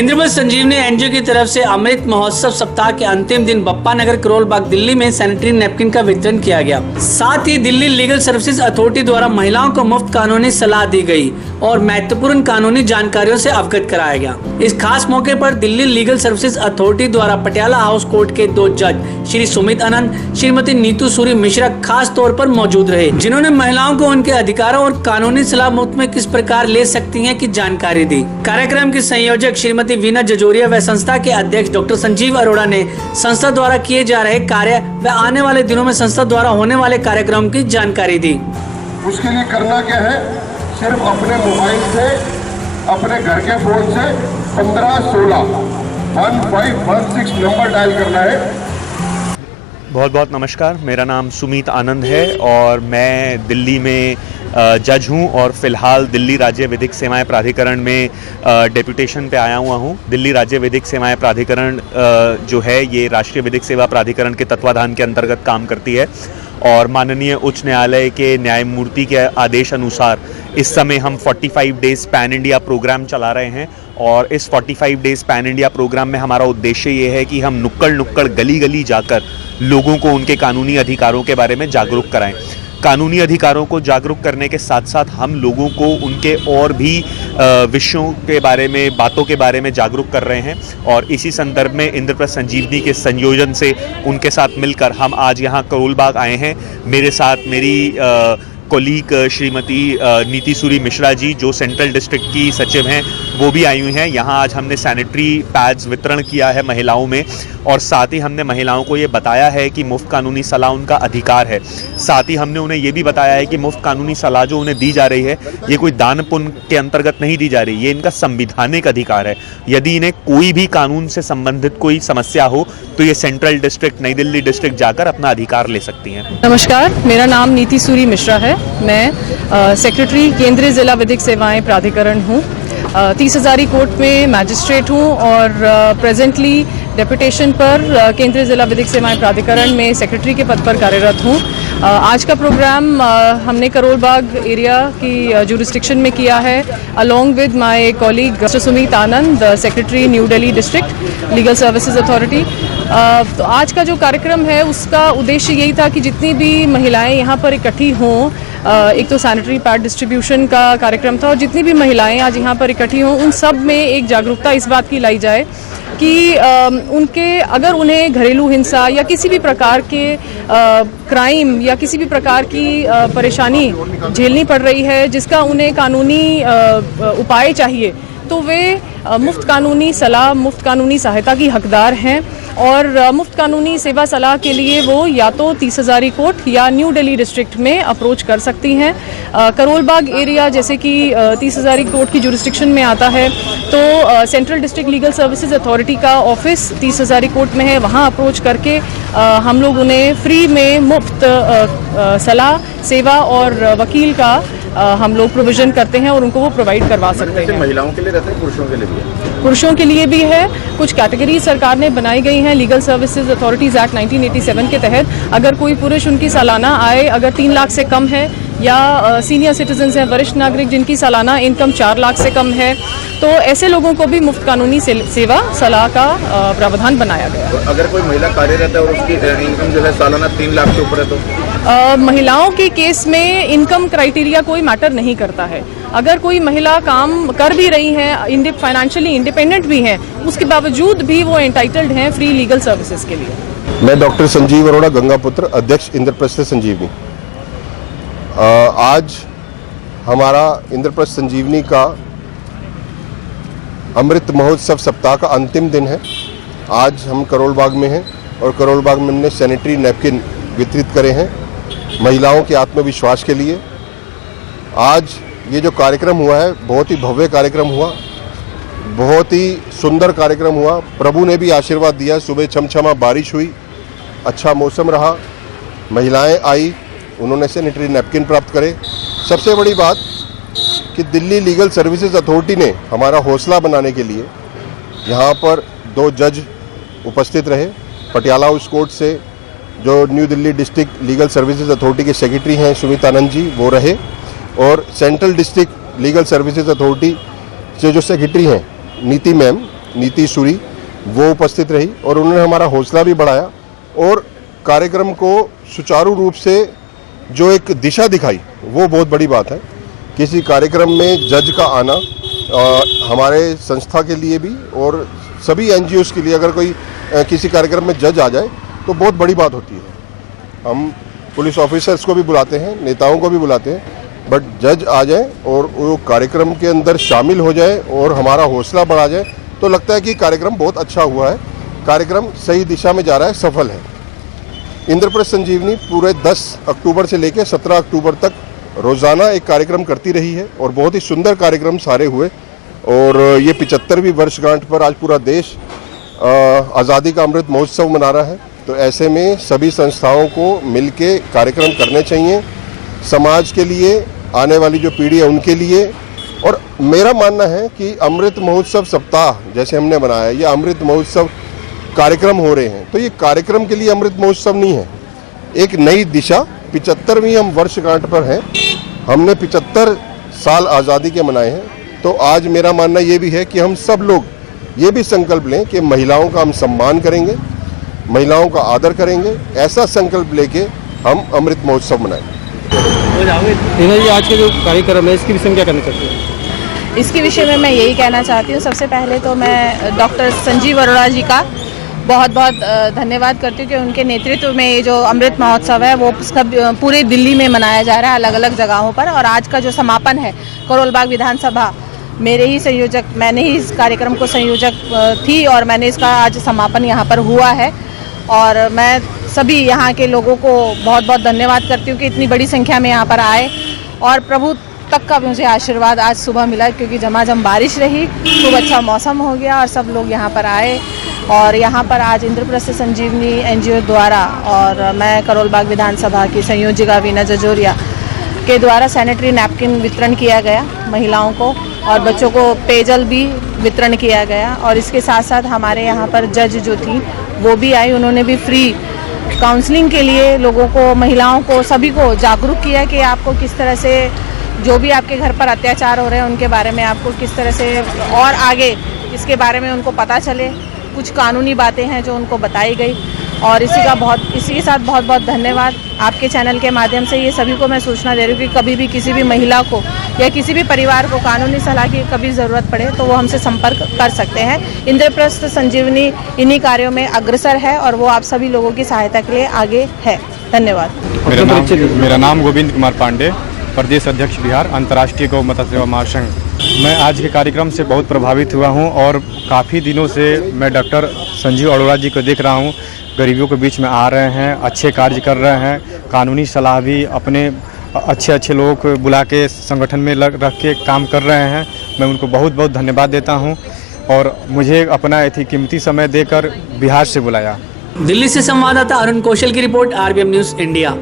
इंद्रप्रस्थ संजीवनी NGO की तरफ से अमृत महोत्सव सप्ताह के अंतिम दिन बप्पा नगर करोल बाग दिल्ली में सैनिटरी नैपकिन का वितरण किया गया। साथ ही दिल्ली लीगल सर्विसेज अथॉरिटी द्वारा महिलाओं को मुफ्त कानूनी सलाह दी गई और महत्वपूर्ण कानूनी जानकारियों से अवगत कराया गया। इस खास मौके पर दिल्ली लीगल सर्विसेज अथॉरिटी द्वारा पटियाला हाउस कोर्ट के 2 जज श्री सुमित आनंद, श्रीमती नीतू सूरी मिश्रा खास तौर पर मौजूद रहे, जिन्होंने महिलाओं को उनके अधिकारों और कानूनी सलाह मुफ्त में किस प्रकार ले सकती हैं की जानकारी दी। कार्यक्रम की संयोजक श्रीमती वीना जजोरिया व संस्था के अध्यक्ष डॉक्टर संजीव अरोड़ा ने संस्था द्वारा किए जा रहे कार्य व आने वाले दिनों में संस्था द्वारा होने वाले कार्यक्रम की जानकारी दी। उसके लिए करना क्या है, सिर्फ अपने मोबाइल से, अपने घर के फोन से 1516 नंबर डायल करना है। बहुत बहुत नमस्कार, मेरा नाम सुमित आनंद है और मैं दिल्ली में जज हूं और फ़िलहाल दिल्ली राज्य विधिक सेवाएं प्राधिकरण में डेप्यूटेशन पे आया हुआ हूं। दिल्ली राज्य विधिक सेवाएं प्राधिकरण जो है ये राष्ट्रीय विधिक सेवा प्राधिकरण के तत्वाधान के अंतर्गत काम करती है और माननीय उच्च न्यायालय के न्यायमूर्ति के आदेश अनुसार इस समय हम 45 डेज़ पैन इंडिया प्रोग्राम चला रहे हैं और इस 45 डेज़ पैन इंडिया प्रोग्राम में हमारा उद्देश्य ये है कि हम नुक्कड़ गली गली जाकर लोगों को उनके कानूनी अधिकारों के बारे में जागरूक कराएं। कानूनी अधिकारों को जागरूक करने के साथ साथ हम लोगों को उनके और भी विषयों के बारे में, बातों के बारे में जागरूक कर रहे हैं और इसी संदर्भ में इंद्रप्रस्थ संजीवनी के संयोजन से उनके साथ मिलकर हम आज यहाँ करोल बाग आए हैं। मेरे साथ मेरी कोलीग श्रीमती नीति सूरी मिश्रा जी जो सेंट्रल डिस्ट्रिक्ट की सचिव हैं वो भी आई हुई हैं। यहाँ आज हमने सैनिटरी पैड्स वितरण किया है महिलाओं में और साथ ही हमने महिलाओं को ये बताया है कि मुफ्त कानूनी सलाह उनका अधिकार है। साथ ही हमने उन्हें ये भी बताया है कि मुफ्त कानूनी सलाह जो उन्हें दी जा रही है ये कोई दान पुण्य के अंतर्गत नहीं दी जा रही, ये इनका संवैधानिक अधिकार है। यदि इन्हें कोई भी कानून से संबंधित कोई समस्या हो तो ये सेंट्रल डिस्ट्रिक्ट, नई दिल्ली डिस्ट्रिक्ट जाकर अपना अधिकार ले सकती हैं। नमस्कार, मेरा नाम नीति सूरी मिश्रा है। मैं सेक्रेटरी केंद्रीय जिला विधिक सेवाएं प्राधिकरण हूँ। 30 हज़ारी कोर्ट में मैजिस्ट्रेट हूँ और प्रेजेंटली डेपुटेशन पर केंद्रीय जिला विधिक सेवाएं प्राधिकरण में सेक्रेटरी के पद पर कार्यरत हूँ। आज का प्रोग्राम हमने करोल बाग एरिया की जुरिस्डिक्शन में किया है along with my colleague mister Sumit Anand, secretary new Delhi district legal services authority. तो आज का जो कार्यक्रम है उसका उद्देश्य यही था कि जितनी भी महिलाएं यहाँ पर इकट्ठी हों, एक तो सैनिटरी पैड डिस्ट्रीब्यूशन का कार्यक्रम था और जितनी भी महिलाएं आज यहाँ पर इकट्ठी हों उन सब में एक जागरूकता इस बात की लाई जाए कि उनके अगर उन्हें घरेलू हिंसा या किसी भी प्रकार के क्राइम या किसी भी प्रकार की परेशानी झेलनी पड़ रही है जिसका उन्हें कानूनी उपाय चाहिए तो वे मुफ्त कानूनी सलाह, मुफ्त कानूनी सहायता की हकदार हैं और मुफ्त कानूनी सेवा सलाह के लिए वो या तो 30 हज़ारी कोर्ट या न्यू दिल्ली डिस्ट्रिक्ट में अप्रोच कर सकती हैं। करोल बाग एरिया जैसे कि 30 हज़ारी कोर्ट की जुरिस्डिक्शन में आता है तो central district legal services authority का ऑफिस 30 हज़ारी कोर्ट में है, वहाँ अप्रोच करके हम लोग उन्हें फ्री में मुफ्त सलाह, सेवा और वकील का हम लोग प्रोविजन करते हैं और उनको वो प्रोवाइड करवा सकते हैं। महिलाओं के लिए रहता है, पुरुषों के लिए भी है? पुरुषों के लिए भी है। कुछ कैटेगरी सरकार ने बनाई गई हैं लीगल सर्विसेज अथॉरिटीज़ एक्ट 1987 के तहत। अगर कोई पुरुष उनकी सालाना आय अगर 3 लाख से कम है या सीनियर सिटीजन्स हैं, वरिष्ठ नागरिक जिनकी सालाना इनकम 4 लाख से कम है, तो ऐसे लोगों को भी मुफ्त कानूनी सेवा सलाह का प्रावधान बनाया गया। तो अगर कोई महिला कार्यरत है और उसकी इनकम जो है सालाना 3 लाख से ऊपर है तो महिलाओं के केस में इनकम क्राइटेरिया कोई मैटर नहीं करता है। अगर कोई महिला काम कर भी रही है, फाइनेंशियली इंडिपेंडेंट भी है, उसके बावजूद भी वो एंटाइटल्ड हैं फ्री लीगल सर्विसेज के लिए। मैं डॉक्टर संजीव अरोड़ा गंगापुत्र, अध्यक्ष इंद्रप्रस्थ संजीवनी। आज हमारा इंद्रप्रस्थ संजीवनी का अमृत महोत्सव सप्ताह का अंतिम दिन है। आज हम करोल बाग में हैं और करोल बाग में हमने सैनिटरी नैपकिन वितरित करे हैं महिलाओं के आत्मविश्वास के लिए। आज ये जो कार्यक्रम हुआ है बहुत ही भव्य कार्यक्रम हुआ, बहुत ही सुंदर कार्यक्रम हुआ। प्रभु ने भी आशीर्वाद दिया। सुबह छमछमा बारिश हुई, अच्छा मौसम रहा, महिलाएं आई, उन्होंने सैनिटरी नैपकिन प्राप्त करे। सबसे बड़ी बात कि दिल्ली लीगल सर्विसेज अथॉरिटी ने हमारा हौसला बनाने के लिए यहाँ पर 2 जज उपस्थित रहे। पटियाला हाउस कोर्ट से जो new Delhi district legal services authority के सेक्रेटरी हैं सुमित आनंद जी, वो रहे और central district legal services authority से जो सेक्रेटरी हैं नीति मैम, नीति सूरी, वो उपस्थित रही और उन्होंने हमारा हौसला भी बढ़ाया और कार्यक्रम को सुचारू रूप से जो एक दिशा दिखाई, वो बहुत बड़ी बात है। किसी कार्यक्रम में जज का आना हमारे संस्था के लिए भी और सभी एनजीओज़ के लिए, अगर कोई किसी कार्यक्रम में जज आ जाए तो बहुत बड़ी बात होती है। हम पुलिस ऑफिसर्स को भी बुलाते हैं, नेताओं को भी बुलाते हैं, बट जज आ जाए और वो कार्यक्रम के अंदर शामिल हो जाए और हमारा हौसला बढ़ा जाए तो लगता है कि कार्यक्रम बहुत अच्छा हुआ है, कार्यक्रम सही दिशा में जा रहा है, सफल है। इंद्रप्रस्थ संजीवनी पूरे 10 अक्टूबर से लेकर 17 अक्टूबर तक रोज़ाना एक कार्यक्रम करती रही है और बहुत ही सुंदर कार्यक्रम सारे हुए और ये 75वीं वर्षगांठ पर आज पूरा देश आज़ादी का अमृत महोत्सव मना रहा है। तो ऐसे में सभी संस्थाओं को मिलके कार्यक्रम करने चाहिए, समाज के लिए, आने वाली जो पीढ़ी है उनके लिए। और मेरा मानना है कि अमृत महोत्सव सप्ताह जैसे हमने बनाया, ये अमृत महोत्सव कार्यक्रम हो रहे हैं, तो ये कार्यक्रम के लिए अमृत महोत्सव नहीं है, एक नई दिशा। 75वीं हम वर्षगांठ पर हैं, हमने 75 साल आज़ादी के मनाए हैं, तो आज मेरा मानना ये भी है कि हम सब लोग ये भी संकल्प लें कि महिलाओं का हम सम्मान करेंगे, महिलाओं का आदर करेंगे। ऐसा संकल्प लेके हम अमृत महोत्सव मनाएंगे। टीना जी, आज के जो कार्यक्रम है इसके विषय में क्या कहना चाहते हैं? इसके विषय में मैं यही कहना चाहती हूँ, सबसे पहले तो मैं डॉक्टर संजीव अरोड़ा जी का बहुत बहुत धन्यवाद करती हूँ कि उनके नेतृत्व में ये जो अमृत महोत्सव है वो पूरे दिल्ली में मनाया जा रहा है, अलग अलग जगहों पर। और आज का जो समापन है करोल बाग विधानसभा, मैंने ही इस कार्यक्रम को संयोजक थी और मैंने इसका आज समापन यहाँ पर हुआ है। और मैं सभी यहाँ के लोगों को बहुत बहुत धन्यवाद करती हूँ कि इतनी बड़ी संख्या में यहाँ पर आए और प्रभु तक का मुझे आशीर्वाद आज सुबह मिला, क्योंकि झमाझम बारिश रही, खूब अच्छा मौसम हो गया और सब लोग यहाँ पर आए। और यहाँ पर आज इंद्रप्रस्थ संजीवनी एनजीओ द्वारा और मैं करोल बाग विधानसभा की संयोजिका वीना जजोरिया के द्वारा सैनिटरी नैपकिन वितरण किया गया महिलाओं को और बच्चों को पेयजल भी वितरण किया गया। और इसके साथ साथ हमारे यहाँ पर जज जो थी वो भी आई, उन्होंने भी फ्री काउंसलिंग के लिए लोगों को, महिलाओं को, सभी को जागरूक किया कि आपको किस तरह से जो भी आपके घर पर अत्याचार हो रहे हैं उनके बारे में आपको किस तरह से और आगे इसके बारे में उनको पता चले। कुछ कानूनी बातें हैं जो उनको बताई गई और इसी के साथ बहुत बहुत धन्यवाद। आपके चैनल के माध्यम से ये सभी को मैं सूचना दे रही हूँ कि कभी भी किसी भी महिला को या किसी भी परिवार को कानूनी सलाह की कभी ज़रूरत पड़े तो वो हमसे संपर्क कर सकते हैं। इंद्रप्रस्थ संजीवनी इन्हीं कार्यों में अग्रसर है और वो आप सभी लोगों की सहायता के लिए आगे है। धन्यवाद। मेरा नाम गोविंद कुमार पांडे, प्रदेश अध्यक्ष बिहार, अंतर्राष्ट्रीय गौ माता सेवा महासंघ। मैं आज के कार्यक्रम से बहुत प्रभावित हुआ हूं और काफ़ी दिनों से मैं डॉक्टर संजीव अरोड़ा जी को देख रहा हूं, गरीबों के बीच में आ रहे हैं, अच्छे कार्य कर रहे हैं, कानूनी सलाह भी अपने अच्छे लोगों को बुला के संगठन में रख के काम कर रहे हैं। मैं उनको बहुत बहुत धन्यवाद देता हूं और मुझे अपना कीमती समय देकर बिहार से बुलाया। दिल्ली से संवाददाता अरुण कौशल की रिपोर्ट, RBM न्यूज़ इंडिया।